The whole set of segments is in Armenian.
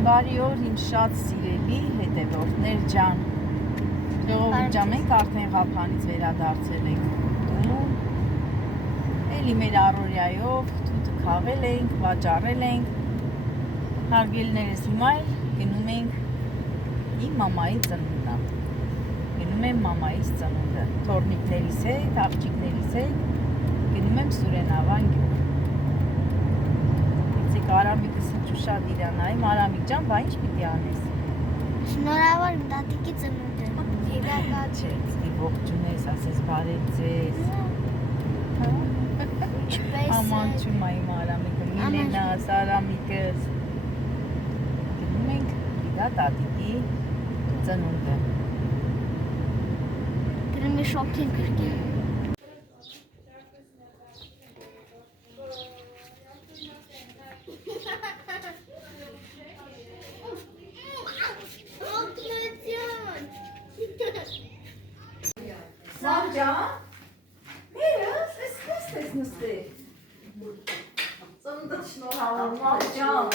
Բարի օր իմ շատ սիրելի հետևորդներ ջան։ Ժողովուրդ ջան, մենք արդեն Ղափանից վերադարձել ենք տուն։ Էլի մեր առօրյայով թութը քաղել ենք, վաճառել ենք։ Հարգելիներս, հիմա գնում ենք իմ մամայի ծնունդը։ Գնում եմ մամայիս ծնունդը։ Թորնիկներիս հետ, աղջիկներիս հետ գնում եմ Սուրենավան գյուղ։ Արամիկս ինչ շատ իրանայիմ, Արամիկ ջան, բա ինչ պիտի անես։ Շնորհավոր իմ տատիկի ծնունդը։ Չէ, ողջունես, ասես բարև ձեզ։ Ինչպես Աման չում այմ Արամիկը, Միլենաս, Արամիկս։ Գնում ենք իրա տատիկի ծնունդը։ դրում է շոքին կրկին։ Մամ ջան, մերս, ես նստել։ Ծննդդ շնորհավոր, մամ ջան,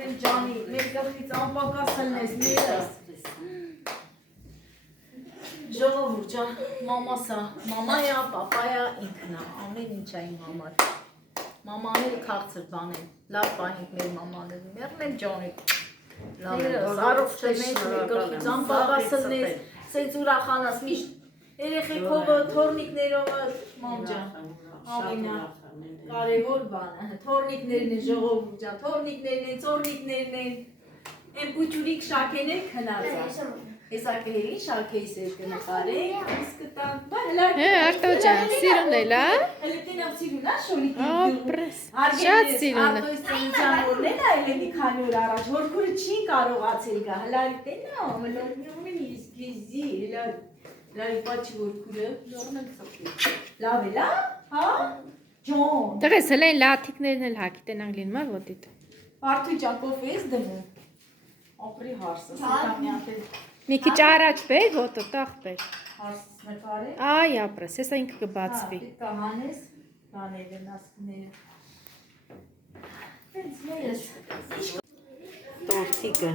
մեր ջանի, մեր գլխից անպակաս հլնես, մերս։ Ժողովուրդ ջան, մամասա, մամայա, պապայա, ինքնա, ամեն ինչա իմ համար։ Մամաները քաղցր բան են, լավ բանիկ մեր մամաները, մերն են ջանիկ։ Մերս, առողջ ես, մեր գլխից անպակաս հլնես, սենց ուրախանաս, միշտ երեխեքովը, թորնիկներովը, մամ ջան, ամենա կարևոր բանը, թորնիկներն են ժողովուրդ ջան, թորնիկներն են, ծորնիկներն են, են պուճուրիկ շակեն են քնածա, հեսակը հերին շակեիս էր կնխարենք, իս կտան, բա հլա Արտո ջան, սիրուն էլ, հլի տենավ սիրուն, շոլիկի Ապրես, շատ սիրուն է։ Արտոյս ծնության օրն էլ այլ էլի քանի օր առաջ, հորքուրը չի կարողացել գա, հլա տենավ, մլորնյոմեն իսկ գիզի, հլա Լավ պաչի որքուրը, նորն եմ ծպի։ Լավ է, լավ, հա, ջոն։ Տղես հել են լաթիկներն էլ հակի տենանք լինում է ոտիտ։ Արդու ճակով ես դնում, ապրի հարսս, Մի քիչ առաջ բեր, ոտը տաղբեր։ հարսս մեկար է։ Այ ապրես, հեսա ինքը կբացվի։ Պետք հանես, բաները, նասկները։ Հենց մերս։ Տորտիկը։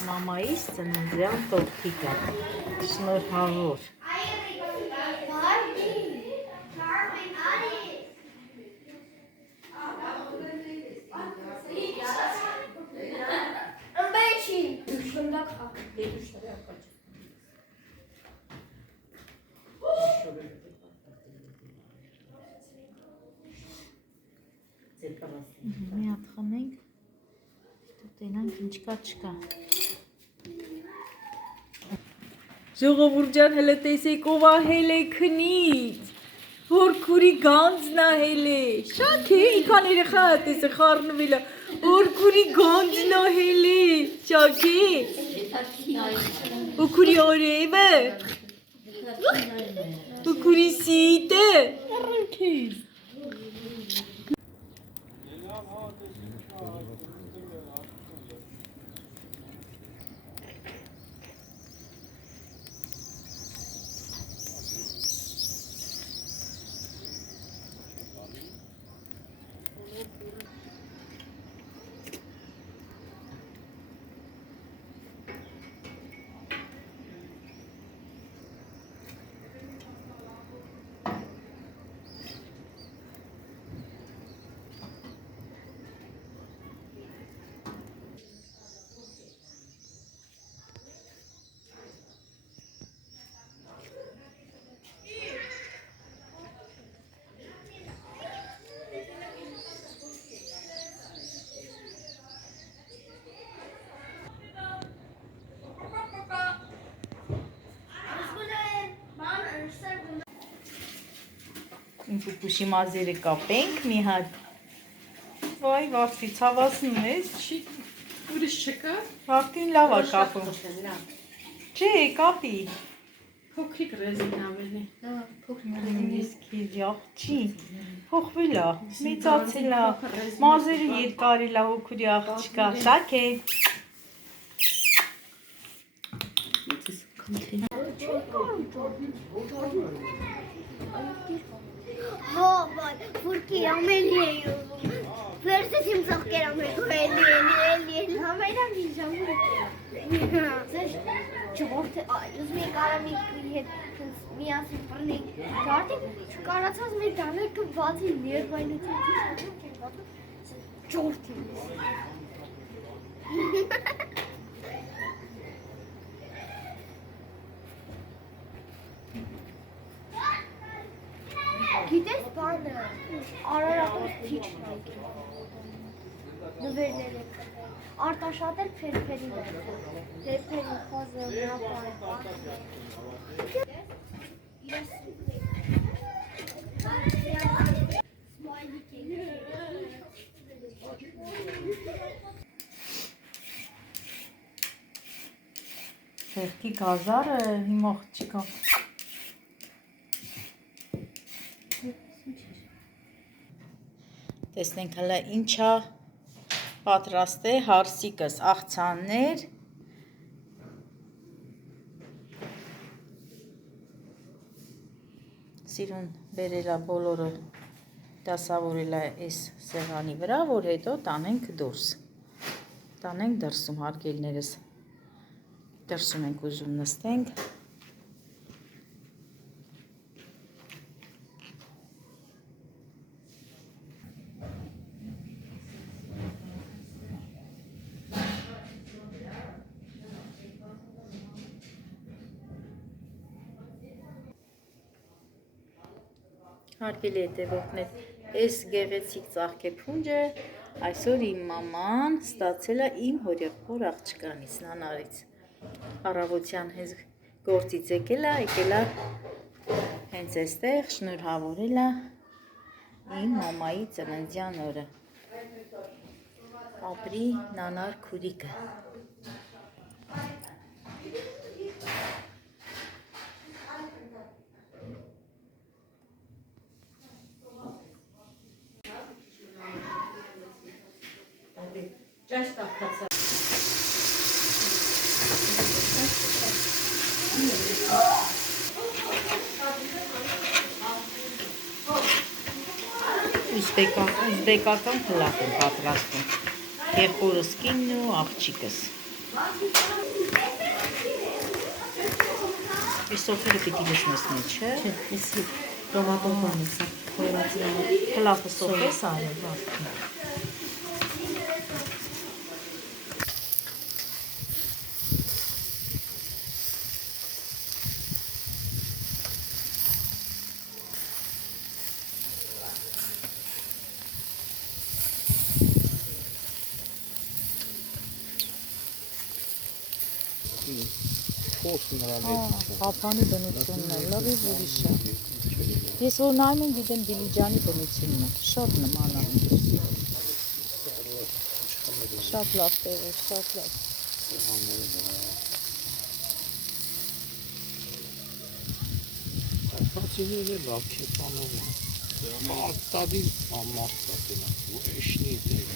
Մամայիս ծննդյան տորտիկը, շնորհավոր։ Մի հատ խմենք, տենանք ինչ կա չկա։ Ժողովուրդ ջան, հələ տեսեք ով ահել է քնից, հորքուրի գանձն ահել է, շատ է, իքան երեխա տեսը խառնվել է, հորքուրի գանձն ահել է, շատ է, հորքուրի օրևը, հորքուրի սիտը, առնքիզ։ Պուպուշի մազերը կապենք մի հատ, վայ վաղտի ցավասնում ես, Ուրիշ չկա։ վաղտին լավ է կապում, չէ կապի, Փոքրիկ ռեզին ավելն է։ Աղջի, փոխվել է, մեծացել է, մազերը երկարել է, հոգուրի աղջկա, շակ է։ Vay, porque ameliye. Verse sim só que era melhor ele. Համայնան մի ժամում ձեր ջորդ ուզում եք արամի հետ միասին բռնենք ջարդին չկարացած մեր դանակը բացի ներվայնություն ջորդի Գիտես բանը Արարատով քիչն եք նվերները արտաշատել փերփերի փերփերի խոզը Թերքի գազարը հիմա չկա։ Տեսնենք հələ ինչա պատրաստ է հարսիկս, աղցաններ, սիրուն բերելա բոլորը դասավորելա այս սեղանի վրա, որ հետո տանենք դուրս, տանենք դրսում հարգելներս, դրսում ենք ուզում նստենք, հարգելի հետևորդներ, այս գեղեցիկ ծաղկեփունջը այսօր իմ մաման ստացել է իմ հորեղբոր աղջկանից, նանարից, առավոտյան հենց գործից եկել է հենց այստեղ շնորհավորել է իմ մամայի ծննդյան օրը, ապրի նանար քուրիկը։ Ուզբեկական փլատ եմ պատրաստում, եղբորս կինն ու աղջիկս։ Այս սոֆերը պիտի լսնեսնել, չէ՞։ Չէ, եսի ռոմատոն բանից է, խորացի համար։ Փլատը սոֆես արել, վաղ։ Հապանի բնությունն է, լրիվ ուրիշ է։ Ես որ նայում եմ գիտեմ Դիլիջանի բնությունն է, շատ նման է։ Շատ լավ տեղ է, շատ լավ։ Հացիները լավ քեփանով են։ Արտադի ամարտատեն է, ուշնի դեր։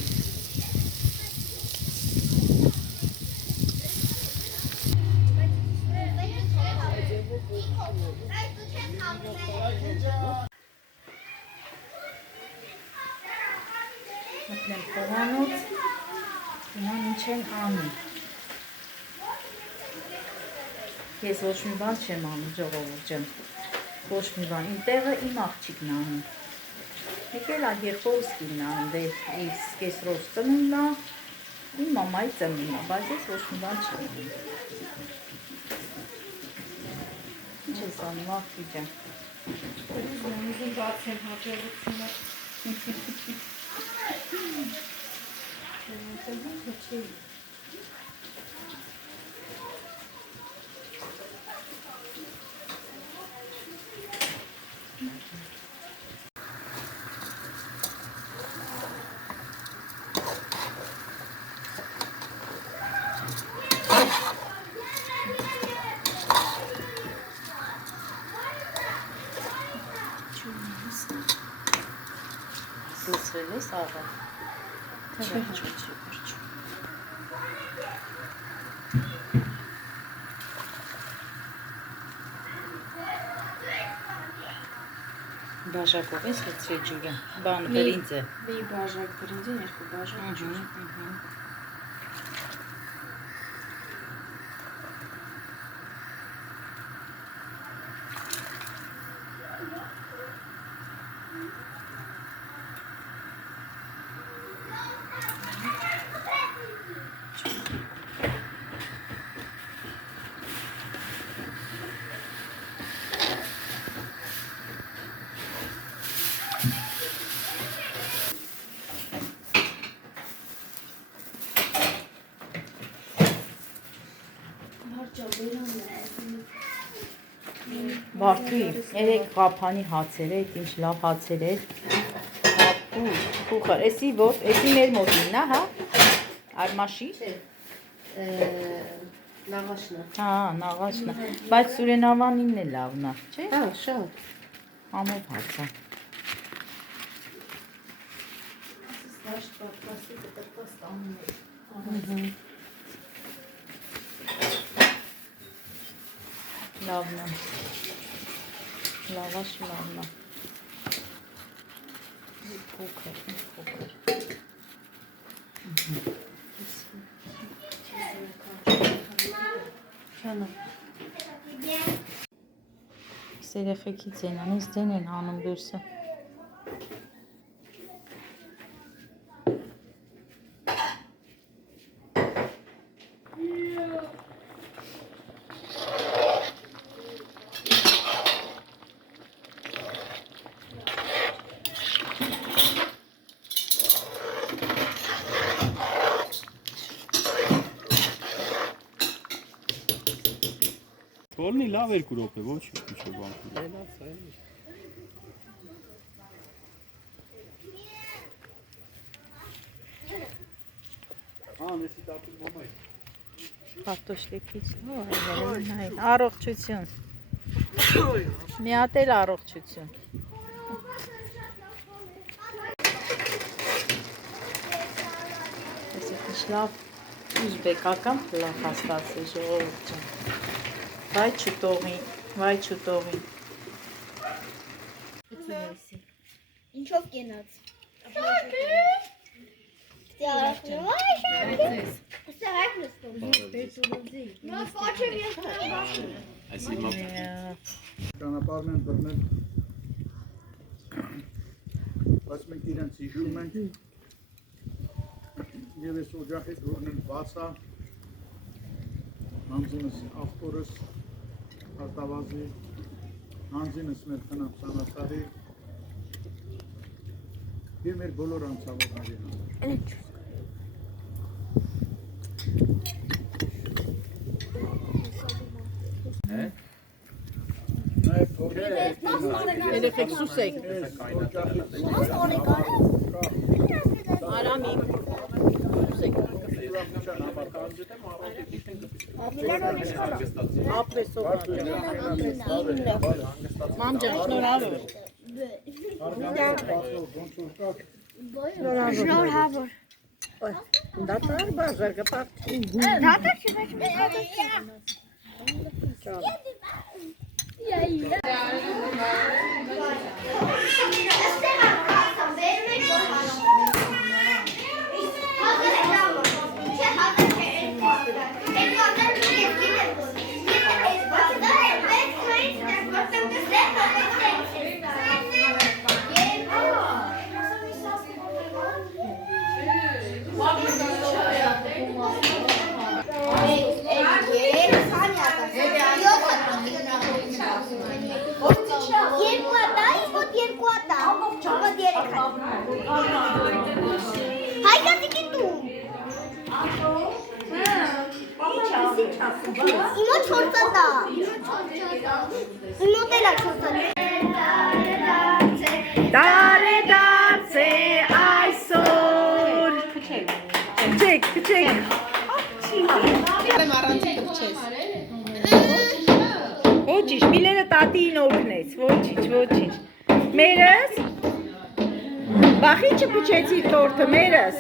Մտնեմ խոհանոց, հիմա ինչ են անում։ Ես ոչ մի բան չեմ անում, ժողովուրդ ջան, ոչ մի բան, իմ տեղը իմ աղջիկն անում։ Եկել եղբորս կինն անում, դե ես կեսրոց ծնունդն է, իմ մամայի ծնունդն է, բայց ես ոչ մի բան չեմ անում։ Ինչ ես անում, աղջիկ ջան։ Ուզում բացեմ հաջողությունը։ Լսրել ես աղա։ Չէ, Բաժակով ես լցրի ջուրը, բան բրինձը։ մի բաժակ բրինձի, երկու բաժակ ջուր։ Բարդուի, երեք ղափանի հացեր է, ինչ լավ հացեր էր, խուխր, էսի ոտ, էսի մեր մոտինն է, հա, արմաշի, Նաղաշնա։ հա, նաղաշնա, բայց սուրենավանինն է լավնա, չէ, Հա, շատ։ համով հացա, լավնա, լավաշ լավնա, փոքր, Սերեխեքից են, անից դեն են հանում դուրսը, Թողնի լավ 2 րոպե, ոչ ինչ-որ բան։ Անեսի դատում մամայ։ Հարտոշկեքից, առողջություն, մի հատ էլ առողջություն, ես լավ ուզբեկական լավ հաստած է ժողովուրդ ջան, վայ չուտողին, Ինչով կենաց։ Դե արախնու, այ շարքի։ Ստե հայք նստում։ Նա պաչև ես Ճանապարհն են բռնել, բայց մենք իրենց հիշում ենք և ես օջախի դուրն են բացա, հանձինս աղբորս արտավազի, հանձինս մեր խնամ սանասարի և մեր բոլոր անցավորների համար։ երեխեք սուսեք, արամի, սուսեք, ապրեսով, մամջան, շնորհավոր, Շնորհավոր։ դատար բազար գպարդ, Դատար չվեչ Հայկատիկի տուն։ Իմո չործատա։ Իմո տելա չործատա։ Դարե դարձե այսօր Քչեք Ոչինչ, միլերը տատիին օգնեց, ոչինչ Մերս Բախի չպչեցի տորթը, մերս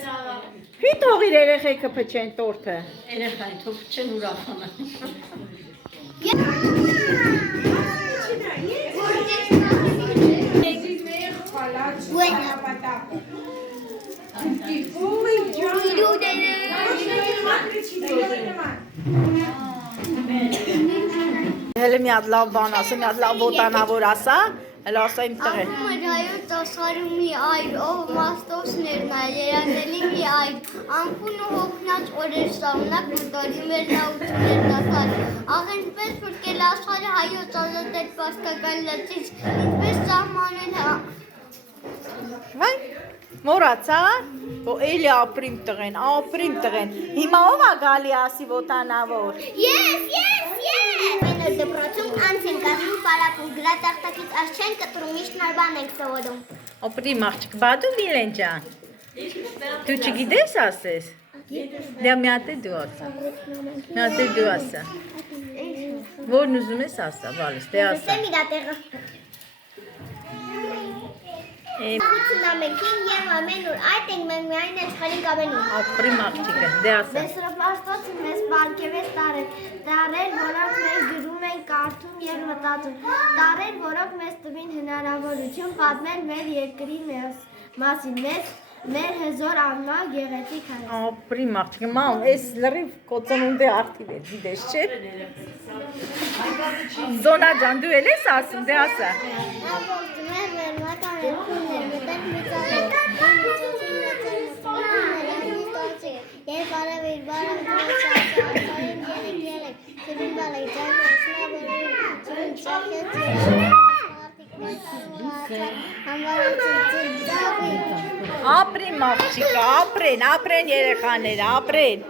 Հի թողիր երեխեքը պչեն տորթը երեխային թող չեն ուրախանա, Bueno. Հələ մի հատ լավ բան ասա, մի հատ լավ ոտանավոր ասա, հələ ասա իմ տղեն։ Ամուր հայոց աշխարհում մի այր, ով մաստոցներն է, երանելի մի այր, անքուն ու հոգնած օրեր շարունակ մտորի մեր նավություններ դասար, աղենցպես փրկել աշխարհը հայոց ազատել պաշտական լծից, ինչպես սահմանել Վայ, մորացա, ու էլի ապրիմ տղեն, հիմա ով ա գալի ասի ոտանավոր։ Մենք դպրոցում անց ենք ասում պարապում, գրատախտակից աս չեն կտրում, միշտ նոր բան ենք սովորում։ Ապրիմ աղջիկ, բա դու Միլեն ջան, դու չգիտես ասես, դե մի հատ է դու ասա, որն ուզում ես ասա, բալիս, դե ասա։ Դե մի դատեղը։ Աղություն ամենքին և ամեն ուր, այդ ենք մենք միայն աշխարհին կամենում։ Ապրիմ աղջիկը, դե ասա։ Մեզ սրոպաստոցը մեզ պարգևեց տարեր, որոնք մենք գրում ենք, կարդում և մտածում, տարեր, որոնք մեզ տվին հնարավորություն պատմել մեր երկրի մասին, մեր հզոր անմա գեղեցիկ հայ։ Ապրիմ աղջիկը, մամ, ես լրիվ կոծոնունդե արդիվ է, գիտես չէ։ Զոնա ջան, դու էլ ես ասում, դե ասա։ Ամբողջում էր մեր մականերքուններ, մտենք միծալի, երբ արևիր բարան դուրս աշխարհին երեք, սրին բալեք, սրին ճակեց, Ապրիմ աղջիկը, ապրեն երեխաները, ապրեն։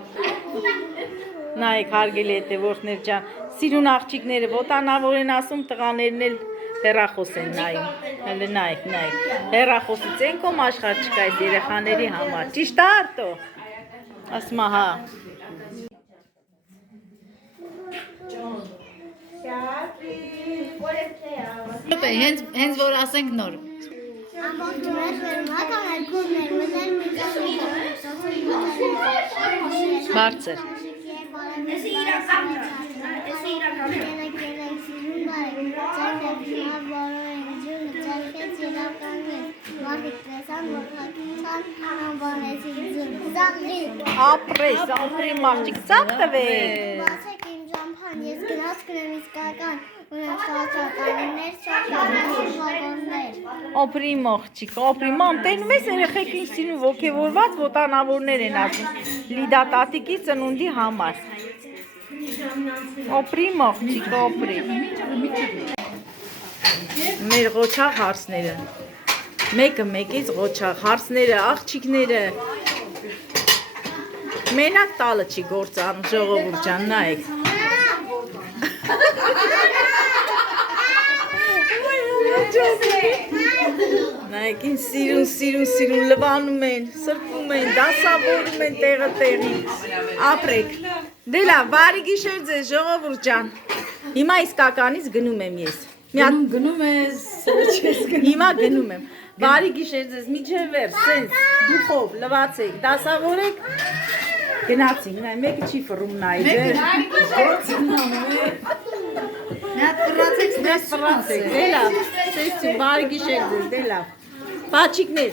Նայեք հարգելի հետևորդներ ջան, սիրուն աղջիկները ոտանավոր են ասում, տղաներն էլ հեռախոս են նայում, հələ նայեք, հեռախոսից են կոմ աշխարհ չկա այս երեխաների համար, ճիշտ է Արտո, ասում հա։ Հենց որ ասենք նոր։ Ամբողջում էր մեր մականերքուններ, մտենք միծալի, Բարձր։ Ապրես, ապրիմ աղջիկ, ծաղ տվեք։ Բացեք իմ ճամփան, ես գնաց կրեմ իսկական, ունեմ շալչականներ, շալչականներ։ Ապրիմ աղջիկ, ապրիմ, մամ, տենում ես երեխեք ինչ սիրուն ոգևորված ոտանավորներ են ասում, Լիդա տատիկի ծնունդի համար։ Ապրիմ աղջիկ, ապրիմ։ Մեր ղոչաղ հարցները, մեկը մեկից ղոչաղ հարցները, աղջիկները, մենակ տալը չի գործանում, ժողովուրդ ջան, նայեք։ Նայեք ինչ սիրուն լվանում են, սրբում են, դասավորում են տեղը տեղի, ապրեք, դե լավ, բարի գիշեր ձեզ ժողովուրդ ջան, հիմա իսկականից գնում եմ ես, Գնում ես, հիմա գնում եմ, բարի գիշեր ձեզ, միջև վեր, սենց, դուխով, լվացեք, դասավորեք, գնացինք, նայ, մեկը չի ֆռում նայ, դե լավ, սեցի, բարի գիշեր ձեզ, դե լավ, պաչիկներ,